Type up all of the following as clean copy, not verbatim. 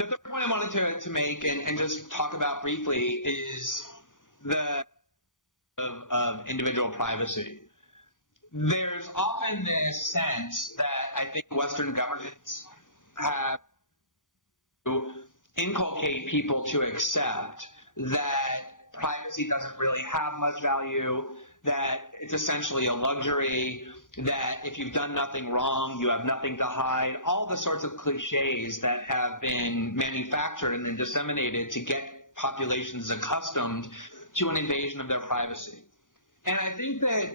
The third point I wanted to make and just talk about briefly is the of individual privacy. There's often this sense that I think Western governments have to inculcate people to accept that privacy doesn't really have much value, that it's essentially a luxury, that if you've done nothing wrong, you have nothing to hide, all the sorts of cliches that have been manufactured and then disseminated to get populations accustomed to an invasion of their privacy. And I think that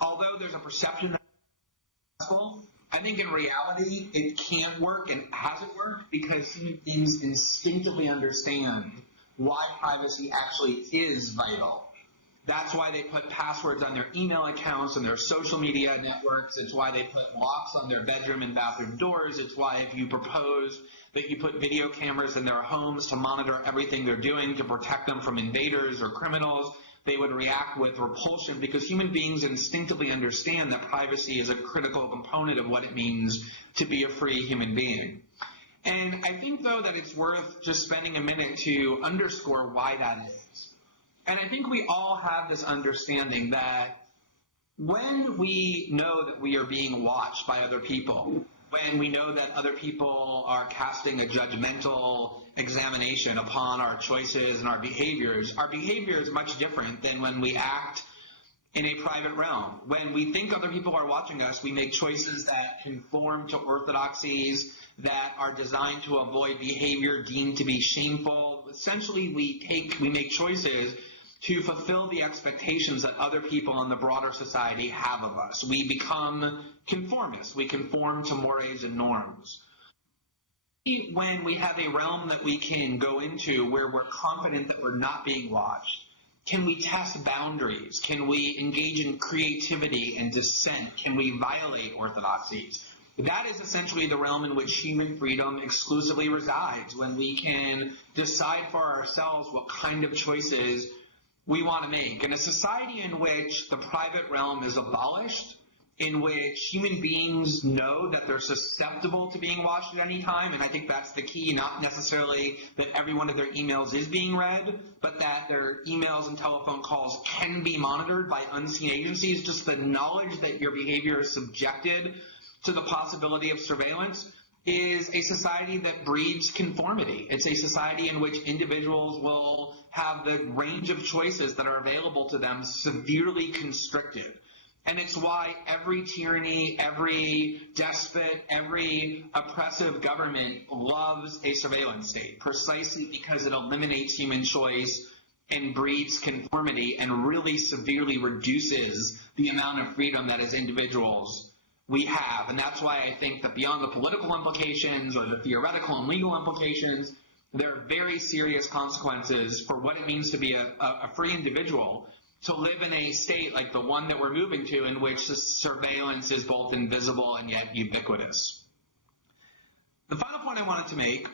although there's a perception that it's successful, I think in reality it can't work and hasn't worked because human beings instinctively understand why privacy actually is vital. That's why they put passwords on their email accounts and their social media networks. It's why they put locks on their bedroom and bathroom doors. It's why if you propose that you put video cameras in their homes to monitor everything they're doing to protect them from invaders or criminals, they would react with repulsion because human beings instinctively understand that privacy is a critical component of what it means to be a free human being. And I think, though, that it's worth just spending a minute to underscore why that is. And I think we all have this understanding that when we know that we are being watched by other people, when we know that other people are casting a judgmental examination upon our choices and our behavior is much different than when we act in a private realm. When we think other people are watching us, we make choices that conform to orthodoxies that are designed to avoid behavior deemed to be shameful. Essentially, we make choices to fulfill the expectations that other people in the broader society have of us. We become conformists. We conform to mores and norms. When we have a realm that we can go into where we're confident that we're not being watched, can we test boundaries? Can we engage in creativity and dissent? Can we violate orthodoxies? That is essentially the realm in which human freedom exclusively resides, when we can decide for ourselves what kind of choices we want to make. In a society in which the private realm is abolished, in which human beings know that they're susceptible to being watched at any time, and I think that's the key, not necessarily that every one of their emails is being read, but that their emails and telephone calls can be monitored by unseen agencies. Just the knowledge that your behavior is subjected to the possibility of surveillance is a society that breeds conformity. It's a society in which individuals will have the range of choices that are available to them severely constricted. And it's why every tyranny, every despot, every oppressive government loves a surveillance state, precisely because it eliminates human choice and breeds conformity and really severely reduces the amount of freedom that as individuals we have. And that's why I think that beyond the political implications or the theoretical and legal implications, there are very serious consequences for what it means to be a free individual, to live in a state like the one that we're moving to, in which the surveillance is both invisible and yet ubiquitous. The final point I wanted to make